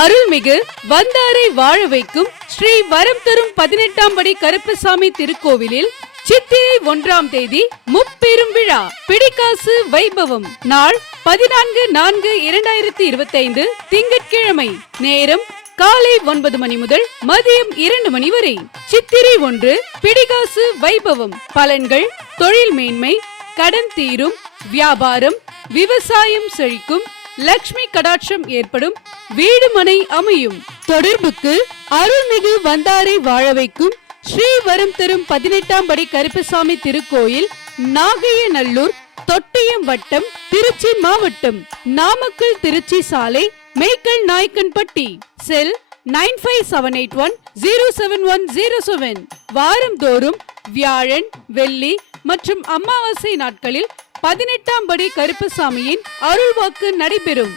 அருள்மிகு வந்தாரை வாழ வைக்கும் ஸ்ரீ வரம் தரும் 18ஆம் படி கருப்பசாமி திருக்கோவிலில் சித்திரை 1ஆம் தேதி முப்பெரும் விழா பிடிக்காசு வைபவம். நாள் 14/4/2025 திங்கட்கிழமை. நேரம் காலை 9 மணி முதல் மதியம் 2 மணி வரை. சித்திரை 1 பிடிகாசு வைபவம். பலன்கள்: தொழில் மேன்மை, கடன் தீரும், வியாபாரம், விவசாயம் செழிக்கும், லட்சுமி கடாட்சம் ஏற்படும், வீடு மனை அமையும். தொடர்புக்கு அருள்மிகு வந்தாரை வாழ வைக்கும் ஸ்ரீ வரம் தரும் 18ஆம் படி கருப்பசாமி திருக்கோயில், நாகையநல்லூர், தொட்டியம் வட்டம், திருச்சி மாவட்டம். நாமக்கல் திருச்சி சாலை, மேய்க்கல் நாய்க்கன்பட்டி. செல் 9578107107. வாரந்தோறும் வியாழன், வெள்ளி மற்றும் அமாவாசை நாட்களில் 18ஆம் படி கருப்பசாமியின் அருள்வாக்கு நடைபெறும்.